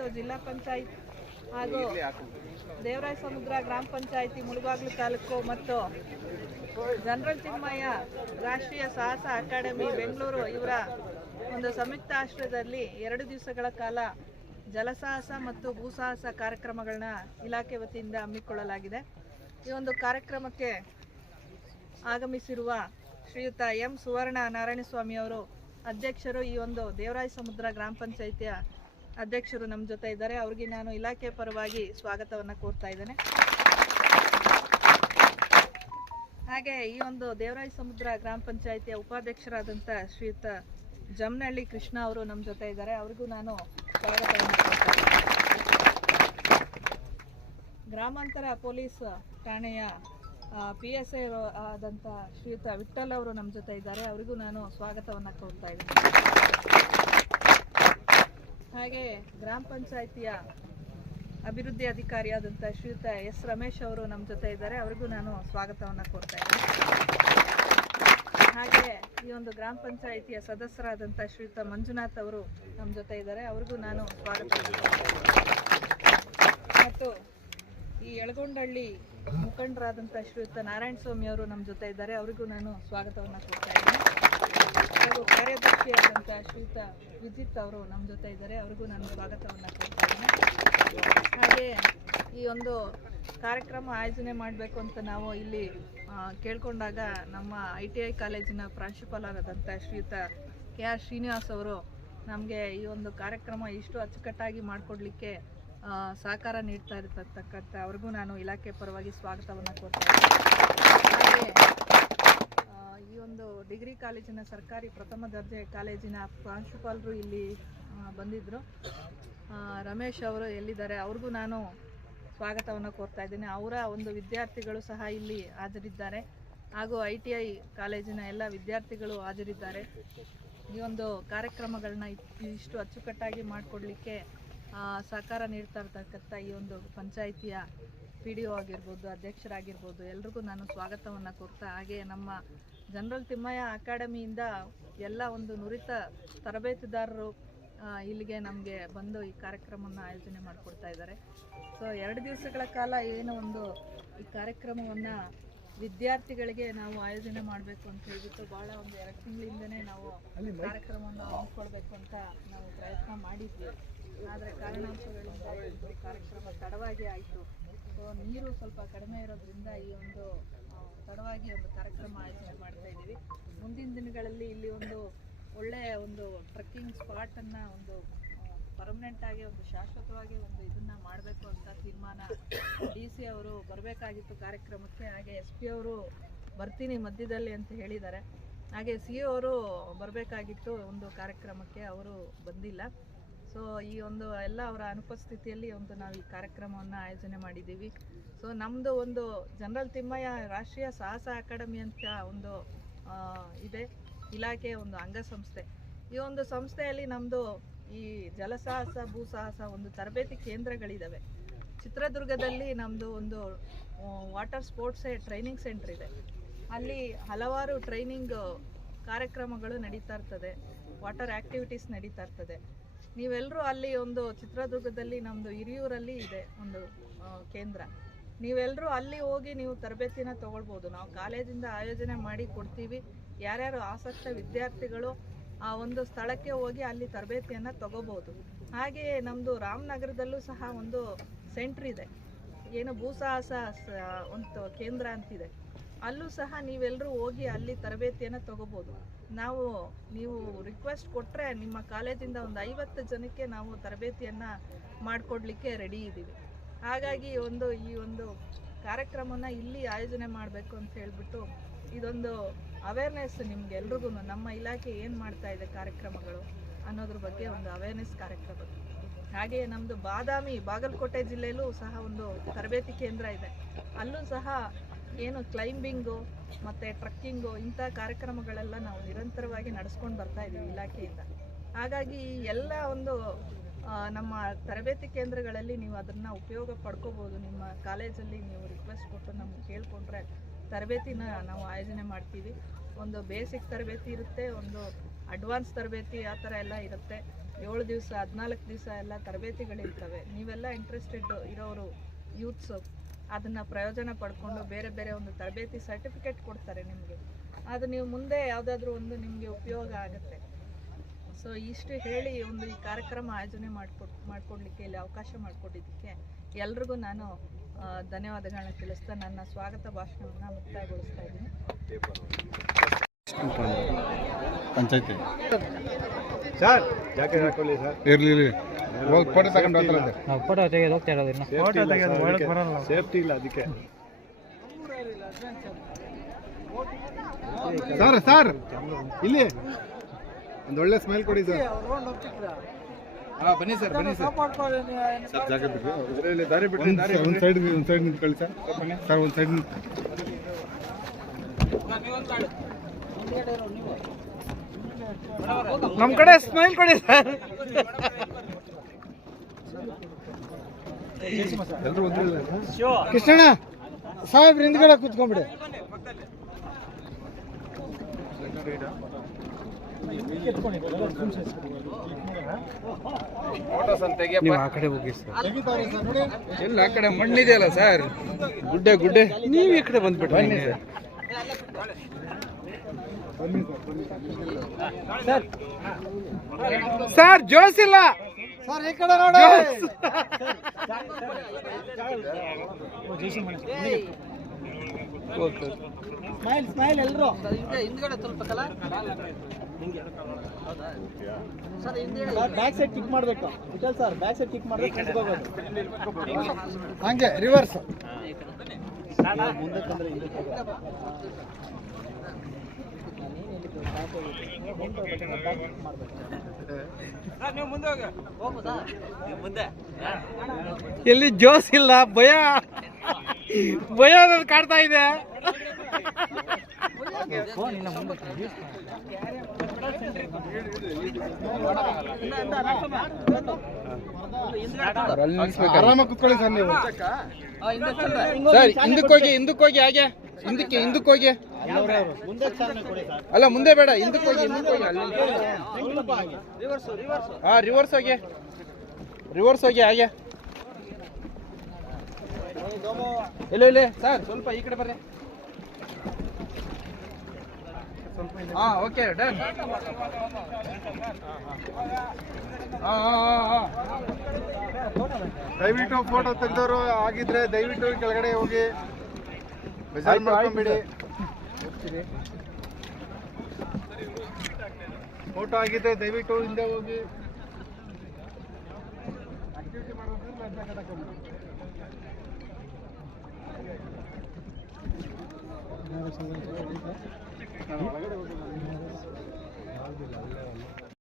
ಮತ್ತು ಜಿಲ್ಲಾ ಪಂಚಾಯತ್ ಹಾಗೂ ದೇವರಾಯ ಸಮುದ್ರ ಗ್ರಾಮ ಪಂಚಾಯತಿ ಮುಳುಬಾಗ್ಲು ತಾಲೂಕು ಮತ್ತು ಜನರಲ್ ತಿಮ್ಮಯ್ಯ ರಾಷ್ಟ್ರೀಯ ಸಾಹಸ ಅಕಾಡೆಮಿ ಬೆಂಗಳೂರು ಇವರ ಒಂದು ಸಂಯುಕ್ತ ಆಶ್ರಯದಲ್ಲಿ ಎರಡು ದಿವಸಗಳ ಕಾಲ ಜಲಸಾಹಸ ಮತ್ತು ಭೂಸಾಹಸ ಕಾರ್ಯಕ್ರಮಗಳನ್ನ ಇಲಾಖೆ ವತಿಯಿಂದ ಹಮ್ಮಿಕೊಳ್ಳಲಾಗಿದೆ. ಈ ಒಂದು ಕಾರ್ಯಕ್ರಮಕ್ಕೆ ಆಗಮಿಸಿರುವ ಶ್ರೀಯುತ ಎಂ ಸುವರ್ಣ ನಾರಾಯಣಸ್ವಾಮಿ ಅವರು ಅಧ್ಯಕ್ಷರು ಈ ಒಂದು ದೇವರಾಯ ಸಮುದ್ರ ಗ್ರಾಮ ಪಂಚಾಯಿತಿಯ ಅಧ್ಯಕ್ಷರು ನಮ್ಮ ಜೊತೆ ಇದ್ದಾರೆ. ಅವ್ರಿಗೆ ನಾನು ಇಲಾಖೆ ಪರವಾಗಿ ಸ್ವಾಗತವನ್ನು ಕೋರ್ತಾ ಇದ್ದೇನೆ. ಹಾಗೆ ಈ ಒಂದು ದೇವರಾಯ ಸಮುದ್ರ ಗ್ರಾಮ ಪಂಚಾಯಿತಿಯ ಉಪಾಧ್ಯಕ್ಷರಾದಂಥ ಶ್ರೀಯುತ ಜಮ್ನಹಳ್ಳಿ ಕೃಷ್ಣ ಅವರು ನಮ್ಮ ಜೊತೆ ಇದ್ದಾರೆ. ಅವ್ರಿಗೂ ನಾನು ಸ್ವಾಗತವನ್ನು ಗ್ರಾಮಾಂತರ ಪೊಲೀಸ್ ಠಾಣೆಯ ಪಿ ಎಸ್ ಐ ಆದಂಥ ಶ್ರೀಯುತ ವಿಠಲ್ ಅವರು ನಮ್ಮ ಜೊತೆ ಇದ್ದಾರೆ. ಅವರಿಗೂ ನಾನು ಸ್ವಾಗತವನ್ನು ಕೋರ್ತಾ ಇದ್ದೀನಿ. ಹಾಗೆ ಗ್ರಾಮ ಪಂಚಾಯಿತಿಯ ಅಭಿವೃದ್ಧಿ ಅಧಿಕಾರಿಯಾದಂಥ ಶ್ರೀಯುತ ಎಸ್ ರಮೇಶ್ ಅವರು ನಮ್ಮ ಜೊತೆ ಇದ್ದಾರೆ. ಅವರಿಗೂ ನಾನು ಸ್ವಾಗತವನ್ನು ಕೊಡ್ತಾ ಇದ್ದೀನಿ. ಹಾಗೆ ಈ ಒಂದು ಗ್ರಾಮ ಪಂಚಾಯಿತಿಯ ಸದಸ್ಯರಾದಂಥ ಶ್ರೀಯುತ ಮಂಜುನಾಥ್ ಅವರು ನಮ್ಮ ಜೊತೆ ಇದ್ದಾರೆ. ಅವ್ರಿಗೂ ನಾನು ಸ್ವಾಗತ ಮತ್ತು ಈ ಎಳಗೊಂಡಳ್ಳಿ ಮುಖಂಡರಾದಂಥ ಶ್ರೀಯುತ ನಾರಾಯಣ ಸ್ವಾಮಿ ಅವರು ನಮ್ಮ ಜೊತೆ ಇದ್ದಾರೆ. ಅವರಿಗೂ ನಾನು ಸ್ವಾಗತವನ್ನು ಕೊಡ್ತಾ ಹಾಗೂ ಕಾರ್ಯದರ್ಶಿಯಾದಂಥ ಶ್ರೀಯುತ ವಿಜಿತ್ ಅವರು ನಮ್ಮ ಜೊತೆ ಇದ್ದಾರೆ. ಅವ್ರಿಗೂ ನಾನು ಸ್ವಾಗತವನ್ನು ಇದ್ದೀನಿ ಹಾಗೆ ಈ ಒಂದು ಕಾರ್ಯಕ್ರಮ ಆಯೋಜನೆ ಮಾಡಬೇಕು ಅಂತ ನಾವು ಇಲ್ಲಿ ಕೇಳಿಕೊಂಡಾಗ ನಮ್ಮ ಐ ಟಿ ಐ ಕಾಲೇಜಿನ ಪ್ರಾಂಶುಪಾಲರಾದಂಥ ಶ್ರೀಯುತ ಕೆ ಆರ್ ಶ್ರೀನಿವಾಸ್ ಅವರು ನಮಗೆ ಈ ಒಂದು ಕಾರ್ಯಕ್ರಮ ಇಷ್ಟು ಅಚ್ಚುಕಟ್ಟಾಗಿ ಮಾಡಿಕೊಡ್ಲಿಕ್ಕೆ ಸಹಕಾರ ನೀಡ್ತಾ ಇರತಕ್ಕಂಥ, ಅವ್ರಿಗೂ ನಾನು ಇಲಾಖೆ ಪರವಾಗಿ ಸ್ವಾಗತವನ್ನು ಕೊಡ್ತಾ ಇದ್ದೀನಿ. ಒಂದು ಡಿಗ್ರಿ ಕಾಲೇಜಿನ ಸರ್ಕಾರಿ ಪ್ರಥಮ ದರ್ಜೆ ಕಾಲೇಜಿನ ಪ್ರಾಂಶುಪಾಲರು ಇಲ್ಲಿ ಬಂದಿದ್ದರು ರಮೇಶ್ ಅವರು ಎಲ್ಲಿದ್ದಾರೆ? ಅವ್ರಿಗೂ ನಾನು ಸ್ವಾಗತವನ್ನು ಕೋರ್ತಾ ಇದ್ದೀನಿ. ಅವರ ಒಂದು ವಿದ್ಯಾರ್ಥಿಗಳು ಸಹ ಇಲ್ಲಿ ಹಾಜರಿದ್ದಾರೆ. ಹಾಗೂ ಐ ಟಿ ಐ ಕಾಲೇಜಿನ ಎಲ್ಲ ವಿದ್ಯಾರ್ಥಿಗಳು ಹಾಜರಿದ್ದಾರೆ. ಈ ಒಂದು ಕಾರ್ಯಕ್ರಮಗಳನ್ನ ಇಷ್ಟು ಅಚ್ಚುಕಟ್ಟಾಗಿ ಮಾಡಿಕೊಡ್ಲಿಕ್ಕೆ ಸಹಕಾರ ನೀಡ್ತಾ ಇರ್ತಕ್ಕಂಥ ಈ ಒಂದು ಪಂಚಾಯಿತಿಯ ಪಿ ಡಿ ಒ ಆಗಿರ್ಬೋದು ಅಧ್ಯಕ್ಷರಾಗಿರ್ಬೋದು ಎಲ್ರಿಗೂ ನಾನು ಸ್ವಾಗತವನ್ನು ಕೋರ್ತಾ ಹಾಗೆ ನಮ್ಮ ಜನರಲ್ ತಿಮ್ಮಯ್ಯ ಅಕಾಡೆಮಿಯಿಂದ ಎಲ್ಲ ಒಂದು ನುರಿತ ತರಬೇತುದಾರರು ಇಲ್ಲಿಗೆ ನಮಗೆ ಬಂದು ಈ ಕಾರ್ಯಕ್ರಮವನ್ನು ಆಯೋಜನೆ ಮಾಡಿಕೊಡ್ತಾ ಇದ್ದಾರೆ. ಸೊ ಎರಡು ದಿವಸಗಳ ಕಾಲ ಏನು ಒಂದು ಈ ಕಾರ್ಯಕ್ರಮವನ್ನು ವಿದ್ಯಾರ್ಥಿಗಳಿಗೆ ನಾವು ಆಯೋಜನೆ ಮಾಡಬೇಕು ಅಂತ ಹೇಳ್ಬಿಟ್ಟು ಭಾಳ ಒಂದು ಎರಡು ತಿಂಗಳಿಂದನೇ ನಾವು ಕಾರ್ಯಕ್ರಮವನ್ನು ಹಮ್ಮಿಕೊಳ್ಬೇಕು ಅಂತ ನಾವು ಪ್ರಯತ್ನ ಮಾಡಿದ್ವಿ. ಆದರೆ ಕಾರಣಾಂಶಗಳಿಂದ ಕಾರ್ಯಕ್ರಮ ತಡವಾಗಿ ಆಯಿತು. ಸೊ ನೀರು ಸ್ವಲ್ಪ ಕಡಿಮೆ ಇರೋದ್ರಿಂದ ಈ ಒಂದು ತಡವಾಗಿ ಒಂದು ಕಾರ್ಯಕ್ರಮ ಆಯೋಜನೆ ಮಾಡ್ತಾ ಇದ್ದೀವಿ. ಮುಂದಿನ ದಿನಗಳಲ್ಲಿ ಇಲ್ಲಿ ಒಂದು ಒಳ್ಳೆಯ ಒಂದು ಟ್ರೆಕ್ಕಿಂಗ್ ಸ್ಪಾಟನ್ನು ಒಂದು ಪರ್ಮನೆಂಟ್ ಆಗಿ ಒಂದು ಶಾಶ್ವತವಾಗಿ ಒಂದು ಇದನ್ನ ಮಾಡಬೇಕು ಅಂತ ತೀರ್ಮಾನ ಡಿ ಸಿ ಅವರು ಬರಬೇಕಾಗಿತ್ತು ಕಾರ್ಯಕ್ರಮಕ್ಕೆ. ಹಾಗೆ ಎಸ್ ಪಿ ಅವರು ಬರ್ತೀನಿ ಮಧ್ಯದಲ್ಲಿ ಅಂತ ಹೇಳಿದ್ದಾರೆ. ಹಾಗೆ ಸಿ ಅವರು ಬರಬೇಕಾಗಿತ್ತು ಒಂದು ಕಾರ್ಯಕ್ರಮಕ್ಕೆ, ಅವರು ಬಂದಿಲ್ಲ. ಸೊ ಈ ಒಂದು ಎಲ್ಲ ಅವರ ಅನುಪಸ್ಥಿತಿಯಲ್ಲಿ ಒಂದು ನಾವು ಈ ಕಾರ್ಯಕ್ರಮವನ್ನು ಆಯೋಜನೆ ಮಾಡಿದ್ದೀವಿ. ಸೊ ನಮ್ಮದು ಒಂದು ಜನರಲ್ ತಿಮ್ಮಯ್ಯ ರಾಷ್ಟ್ರೀಯ ಸಾಹಸ ಅಕಾಡೆಮಿ ಅಂತ ಒಂದು ಇದೆ. ಇಲಾಖೆಯ ಒಂದು ಅಂಗಸಂಸ್ಥೆ. ಈ ಒಂದು ಸಂಸ್ಥೆಯಲ್ಲಿ ನಮ್ಮದು ಈ ಜಲಸಾಹಸ ಭೂಸಾಹಸ ಒಂದು ತರಬೇತಿ ಕೇಂದ್ರಗಳಿದ್ದಾವೆ ಚಿತ್ರದುರ್ಗದಲ್ಲಿ ನಮ್ಮದು ಒಂದು ವಾಟರ್ ಸ್ಪೋರ್ಟ್ಸ್ ಟ್ರೈನಿಂಗ್ ಸೆಂಟರ್ ಇದೆ. ಅಲ್ಲಿ ಹಲವಾರು ಟ್ರೈನಿಂಗ್ ಕಾರ್ಯಕ್ರಮಗಳು ನಡೀತಾ ಇರ್ತದೆ. ವಾಟರ್ ಆ್ಯಕ್ಟಿವಿಟೀಸ್ ನಡೀತಾ ಇರ್ತದೆ. ನೀವೆಲ್ಲರೂ ಅಲ್ಲಿ ಒಂದು ಚಿತ್ರದುರ್ಗದಲ್ಲಿ ನಮ್ಮದು ಹಿರಿಯೂರಲ್ಲಿ ಇದೆ ಒಂದು ಕೇಂದ್ರ. ನೀವೆಲ್ಲರೂ ಅಲ್ಲಿ ಹೋಗಿ ನೀವು ತರಬೇತಿನ ತಗೊಳ್ಬೋದು. ನಾವು ಕಾಲೇಜಿಂದ ಆಯೋಜನೆ ಮಾಡಿ ಕೊಡ್ತೀವಿ. ಯಾರ್ಯಾರು ಆಸಕ್ತ ವಿದ್ಯಾರ್ಥಿಗಳು ಆ ಒಂದು ಸ್ಥಳಕ್ಕೆ ಹೋಗಿ ಅಲ್ಲಿ ತರಬೇತಿಯನ್ನು ತಗೋಬೋದು. ಹಾಗೆಯೇ ನಮ್ಮದು ರಾಮನಗರದಲ್ಲೂ ಸಹ ಒಂದು ಸೆಂಟ್ರ್ ಇದೆ. ಏನು ಭೂಸಾಹಸ ಒಂದು ಕೇಂದ್ರ ಅಂತಿದೆ. ಅಲ್ಲೂ ಸಹ ನೀವೆಲ್ಲರೂ ಹೋಗಿ ಅಲ್ಲಿ ತರಬೇತಿಯನ್ನು ತಗೋಬೋದು. ನಾವು, ನೀವು ರಿಕ್ವೆಸ್ಟ್ ಕೊಟ್ಟರೆ ನಿಮ್ಮ ಕಾಲೇಜಿಂದ ಒಂದು ಐವತ್ತು ಜನಕ್ಕೆ ನಾವು ತರಬೇತಿಯನ್ನು ಮಾಡಿಕೊಡ್ಲಿಕ್ಕೆ ರೆಡಿ ಇದ್ದೀವಿ. ಹಾಗಾಗಿ ಒಂದು, ಈ ಒಂದು ಕಾರ್ಯಕ್ರಮನ ಇಲ್ಲಿ ಆಯೋಜನೆ ಮಾಡಬೇಕು ಅಂತ ಹೇಳಿಬಿಟ್ಟು ಇದೊಂದು ಅವೇರ್ನೆಸ್ ನಿಮ್ಗೆಲ್ರಿಗೂ ನಮ್ಮ ಇಲಾಖೆ ಏನು ಮಾಡ್ತಾ ಇದೆ ಕಾರ್ಯಕ್ರಮಗಳು ಅನ್ನೋದ್ರ ಬಗ್ಗೆ ಒಂದು ಅವೇರ್ನೆಸ್ ಕಾರ್ಯಕ್ರಮ. ಹಾಗೆಯೇ ನಮ್ಮದು ಬಾದಾಮಿ, ಬಾಗಲಕೋಟೆ ಜಿಲ್ಲೆಯಲ್ಲೂ ಸಹ ಒಂದು ತರಬೇತಿ ಕೇಂದ್ರ ಇದೆ. ಅಲ್ಲೂ ಸಹ ಏನು ಕ್ಲೈಂಬಿಂಗು ಮತ್ತು ಟ್ರಕ್ಕಿಂಗು ಇಂಥ ಕಾರ್ಯಕ್ರಮಗಳೆಲ್ಲ ನಾವು ನಿರಂತರವಾಗಿ ನಡೆಸ್ಕೊಂಡು ಬರ್ತಾ ಇದ್ದೀವಿ ಇಲಾಖೆಯಿಂದ. ಹಾಗಾಗಿ ಎಲ್ಲ ಒಂದು ನಮ್ಮ ತರಬೇತಿ ಕೇಂದ್ರಗಳಲ್ಲಿ ನೀವು ಅದನ್ನು ಉಪಯೋಗ ಪಡ್ಕೋಬೋದು. ನಿಮ್ಮ ಕಾಲೇಜಲ್ಲಿ ನೀವು ರಿಕ್ವೆಸ್ಟ್ ಕೊಟ್ಟು ನಮ್ಗೆ ಕೇಳಿಕೊಂಡ್ರೆ ತರಬೇತಿನ ನಾವು ಆಯೋಜನೆ ಮಾಡ್ತೀವಿ. ಒಂದು ಬೇಸಿಕ್ ತರಬೇತಿ ಇರುತ್ತೆ, ಒಂದು ಅಡ್ವಾನ್ಸ್ ತರಬೇತಿ ಆ ಥರ ಎಲ್ಲ ಇರುತ್ತೆ. ಏಳು ದಿವಸ, ಹದಿನಾಲ್ಕು ದಿವಸ ಎಲ್ಲ ತರಬೇತಿಗಳಿರ್ತವೆ. ನೀವೆಲ್ಲ ಇಂಟ್ರೆಸ್ಟೆಡ್ ಇರೋರು ಯೂತ್ಸು ಅದನ್ನು ಪ್ರಯೋಜನ ಪಡ್ಕೊಂಡು ಬೇರೆ ಬೇರೆ ಒಂದು ತರಬೇತಿ ಸರ್ಟಿಫಿಕೇಟ್ ಕೊಡ್ತಾರೆ ನಿಮಗೆ. ಅದು ನೀವು ಮುಂದೆ ಯಾವುದಾದ್ರೂ ಒಂದು ನಿಮಗೆ ಉಪಯೋಗ ಆಗುತ್ತೆ. ಸೊ ಇಷ್ಟು ಹೇಳಿ ಒಂದು ಈ ಕಾರ್ಯಕ್ರಮ ಆಯೋಜನೆ ಮಾಡಿಕೊಡ್ ಮಾಡಿಕೊಡ್ಲಿಕ್ಕೆ ಇಲ್ಲಿ ಅವಕಾಶ ಮಾಡಿಕೊಟ್ಟಿದ್ದಕ್ಕೆ ಎಲ್ರಿಗೂ ನಾನು ಧನ್ಯವಾದಗಳನ್ನ ತಿಳಿಸ್ತಾ ನನ್ನ ಸ್ವಾಗತ ಭಾಷಣವನ್ನು ಮುಕ್ತಾಯಗೊಳಿಸ್ತಾ ಇದ್ದೀನಿ. ಪಂಚಾಯತಿ. ಸರ್ ಜಾಕೆಟ್ ಹಾಕೊಳ್ಳಿ ಸರ್. ಇರ್ಲಿ ಇರ್ಲಿ. ಹೋಗಿ ಫೋಟೋ ತಗೊಂಡು ಹೋಗ್ತಾರಂತೆ ನಾವು ಫೋಟೋ ತೆಗೆದು ಹೋಗ್ತಾ ಇರೋದು ಇನ್ನು. ಫೋಟೋ ತೆಗೆದು ಒಳಗೆ ಬರಲ್ಲ. ಸೇಫ್ಟಿ ಇಲ್ಲ ಅದಕ್ಕೆ. ಸರ್ ಸರ್ ಇಲ್ಲಿ. ಒಂದು ಒಳ್ಳೆ ಸ್ಮೈಲ್ ಕೊಡಿ ಸರ್ ಹಾಂ ಬನ್ನಿ ಸರ್ ಬನ್ನಿ ಸರ್ ಸರ್ ಜಾಗ ಬಿಟ್ಟು ಇದರಲ್ಲಿ ದಾರಿ ಬಿಟ್ಟು ದಾರಿ ಒಂದು ಸೈಡ್ ಒಂದು ಸೈಡ್ ನಿಂತ್ಕೊಳ್ಳಿ ಸರ್ ಸರ್ ಒಂದು ಸೈಡ್ ನಮ್ಮ ಕಡೆ ಸ್ಮೈಲ್ ಕೊಡಿ ಸರ್ ಕೃಷ್ಣಣ್ಣ ಸಾಹೇಬ್ರ ಹಿಂದ್ಗಡೆ ಕೂತ್ಕೊಂಡ್ಬಿಡಿ. ನೀವು ಆ ಕಡೆ ಹೋಗಿ ಸರ್. ಎಲ್ಲ ಆ ಕಡೆ ಮಣ್ಣಿದೆಯಲ್ಲ ಸರ್. ಗುಡ್ಡೆ ಗುಡ್ಡೆ. ನೀವು ಈ ಕಡೆ ಬಂದ್ಬಿಟ್ರಿ ಸರ್. ಜೋಸಿಲ್ಲ ಇಲ್ಲ ಸರ್ ಈ ಕಡೆ ನೋಡಿ. ಸ್ಮೈಲ್ ಸ್ಮೈಲ್ ಎಲ್ಲರೂ ಬ್ಯಾಕ್ ಸೈಡ್ ಕಿಕ್ ಮಾಡಬೇಕು. Vittal sir back side kick ಮಾಡ್ಬೇಕು ಹಂಗೆ ರಿವರ್ಸ್ ಎಲ್ಲಿ ಜೋಸ್ ಇಲ್ಲ ಭಯ. ಭಯ ಅನ್ನೋದು ಕಾಡ್ತಾ ಇದೆ. ಆರಾಮಾಗಿ ಕುತ್ಕೊಳ್ಳಿ ಸರ್ ನೀವು. ಸರ್ ಹಿಂದಕ್ಕೆ ಹೋಗಿ ಹಿಂದಕ್ಕೆ ಹೋಗಿ ಹಾಗೆ. ಹಿಂದಕ್ಕೆ ಹಿಂದಕ್ಕೆ ಹೋಗಿ. ಅಲ್ಲ ಮುಂದೆ ಬೇಡ ಹಿಂದಕ್ಕೆ ಹೋಗಿ ಹಿಂದಕ್ಕೆ ಹೋಗಿ. ಅಲ್ಲಿ ಹಾ ರಿವರ್ಸ್ ಹೋಗಿ. ರಿವರ್ಸ್ ಹೋಗಿ ಹಾಗೆ. ಇಲ್ಲ ಇಲ್ಲ. ಸರ್ ಸ್ವಲ್ಪ ಈ ಕಡೆ ಬರ್ರಿ. ಹಾ ಓಕೆ ಡನ್. ಹಾ ಹಾ ಹಾ ದಯವಿಟ್ಟು ಫೋಟೋ ತೆಗೆದವರು ಆಗಿದ್ರೆ ದಯವಿಟ್ಟು ಕೆಳಗಡೆ ಹೋಗಿ. ಮಾಡ್ಕೊಂಬಿಡಿ. ಹಾಕ್ತೀವಿ ಫೋಟೋ ಆಗಿದೆ ದಯವಿಟ್ಟು ಹಿಂದೆ ಹೋಗಿ. ಆಕ್ಟಿವಿಟಿ ಮಾಡೋದ್ರಿಂದ